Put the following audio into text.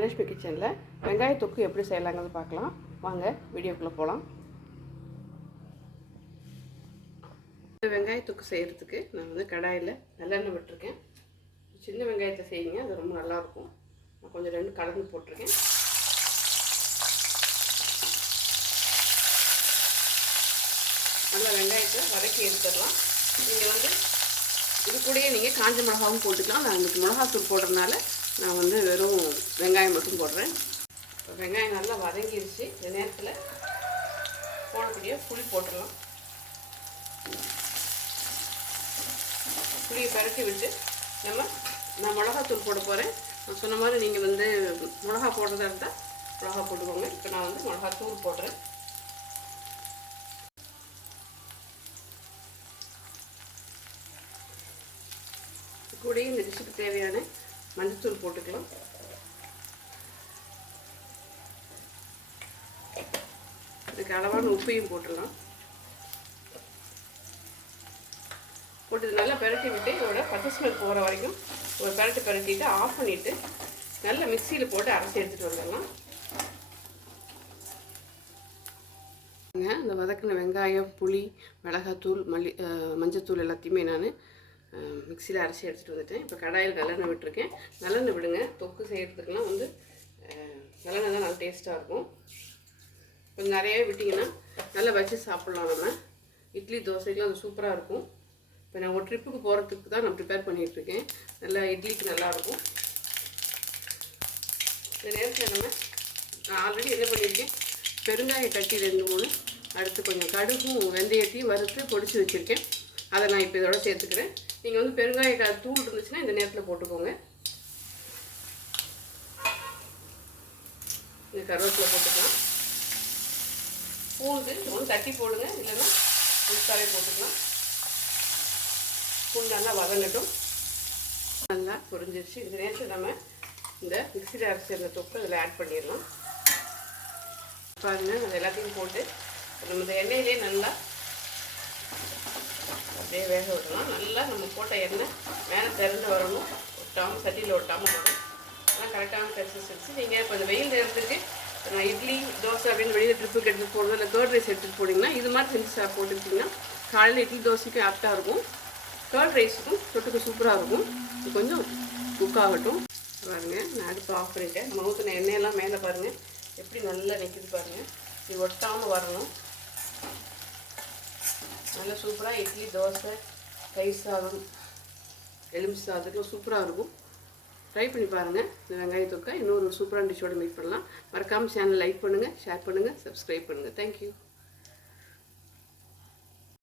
லட்சுமி கிச்சனில் வெங்காய தொக்கு எப்படி செய்யலாங்கிறது பார்க்கலாம். வாங்க வீடியோக்குள்ளே போகலாம் இந்த வெங்காய தொக்கு செய்கிறதுக்கு நான் வந்து கடாயில் நல்லெண்ணெய் விட்டுருக்கேன். சின்ன வெங்காயத்தை செய்யுங்க அது ரொம்ப நல்லாயிருக்கும் நான் கொஞ்சம் ரெண்டு கலந்து போட்டிருக்கேன். நல்லா வெங்காயத்தை வதக்கி எடுத்துடலாம். நீங்கள் வந்து இது கூடயே நீங்கள் காஞ்ச மிளகாவும் போட்டுக்கலாம். நான் இன்னைக்கு மிளகாத்தூள் போடுறதுனால நான் வந்து வெறும் வெங்காயம் மட்டும் போடுறேன். இப்போ வெங்காயம் நல்லா வதங்கிருச்சு. இந்த நேரத்தில் போடக்கூடிய புளி போட்டுடலாம். புளியை பரட்டி விட்டு நம்ம நான் மிளகாத்தூள் போட போகிறேன் நான் சொன்ன மாதிரி நீங்கள் வந்து மிளகா போடுறதா இருந்தால் மிளகா போட்டுக்கோங்க. இப்போ நான் வந்து மிளகாத்தூள் போடுறேன். கூடயே இந்த டிஷ்ஷுக்கு தேவையான மஞ்சத்தூள் போட்டுக்கலாம். இதுக்கு அளவான உப்பையும் போட்டுடலாம் போட்டு நல்லா பெரட்டி விட்டு இதோட பச்சை ஸ்மெல் போகிற வரைக்கும் ஒரு பிரட்டி பெரட்டிட்டு ஆஃப் பண்ணிவிட்டு நல்லா மிக்சியில் போட்டு அரைச்சி எடுத்துகிட்டு வந்துடலாம். இந்த வதக்கின வெங்காயம் புளி மிளகாத்தூள் மல்லி மஞ்சத்தூள் எல்லாத்தையுமே நான் மிக்சியில் அரைச்சி எடுத்துகிட்டு வந்துட்டேன். இப்போ கடாயில் நல்லெண்ணெய் விட்டுருக்கேன். நல்லெண்ணெய் விடுங்க. தொக்கு செய்கிறதுக்கெலாம் வந்து நல்லெண்ணெய் தான் நல்லா டேஸ்ட்டாக இருக்கும். கொஞ்சம் நிறையவே விட்டிங்கன்னா நல்லா வச்சு சாப்பிட்லாம் நம்ம. இட்லி தோசைக்கெலாம் அது சூப்பராக இருக்கும். இப்போ நான் ஒரு ட்ரிப்புக்கு போகிறதுக்கு தான் நான் ப்ரிப்பேர் பண்ணிகிட்ருக்கேன் நல்லா இட்லிக்கு நல்லாயிருக்கும் இந்த நேரத்தில் நம்ம நான் ஆல்ரெடி என்ன பண்ணியிருக்கேன் பெருங்காய கட்டி ரெண்டு மூணு அடுத்து கொஞ்சம் கடுகும் வெந்தயத்தையும் வறுத்து பொடிச்சு வச்சுருக்கேன். அதை நான் இப்போ இதோட சேர்த்துக்கிறேன். நீங்கள் வந்து பெருங்காய தூள் இருந்துச்சுன்னா இந்த நேரத்தில் போட்டுக்கோங்க. இந்த கருவேப்பிலை போட்டுக்கலாம். பூண்டு ஒன்று தட்டி போடுங்க இல்லைன்னா முழுசாவே போட்டுக்கலாம். பூண்டு நல்லா வதங்கட்டும். நல்லா புரிஞ்சிருச்சு. இந்த நேரத்தில் நம்ம இந்த மிக்சியில் அரைச்சி அந்த தொப்பு இதில் ஆட் பண்ணிடலாம். பாருங்கள் அது எல்லாத்தையும் போட்டு நம்ம இந்த எண்ணெயிலே நல்லா அப்படியே வேக விடலாம். நல்லா நம்ம போட்ட எண்ணெய் மேலே திறந்து வரணும். ஒட்டாமல் சட்டியில் ஒட்டாமல் வரும் அதெல்லாம் கரெக்டான கன்சிஸ்டன்சி நீங்கள் இப்போ இந்த வெயில் நேரத்துக்கு நான் இட்லி தோசை அப்படின்னு வெளியில் ட்ரிப்புக்கு எடுத்துகிட்டு போகிறது இல்லை கேர்ட் ரைஸ் எடுத்துகிட்டு போனீங்கன்னா இது மாதிரி செஞ்சு போட்டுக்கிட்டிங்கன்னா காலையில் இட்லி தோசைக்கும் ஆப்டாக இருக்கும். கேர்ட் ரைஸுக்கும் தொட்டுக்கு சூப்பராக இருக்கும். இது கொஞ்சம் குக் ஆகட்டும். பாருங்கள் நான் அடுப்பு ஆஃப் பண்ணிட்டேன். நம்ம ஊற்றின எண்ணெயெல்லாம் மேலே பாருங்கள் எப்படி நல்லா நிற்கிது பாருங்கள் இது ஒட்டாமல் வரணும். நல்லா சூப்பராக இட்லி தோசை தயிர் சாதம் எலும்பு சாதத்துக்குலாம் சூப்பராக இருக்கும். ட்ரை பண்ணி பாருங்கள் இந்த வெங்காய இன்னொரு சூப்பரான டிஷ்ஷோட மீட் பண்ணலாம். மறக்காமல் சேனல் லைக் பண்ணுங்கள் ஷேர் பண்ணுங்கள் சப்ஸ்கிரைப் பண்ணுங்கள் தேங்க்யூ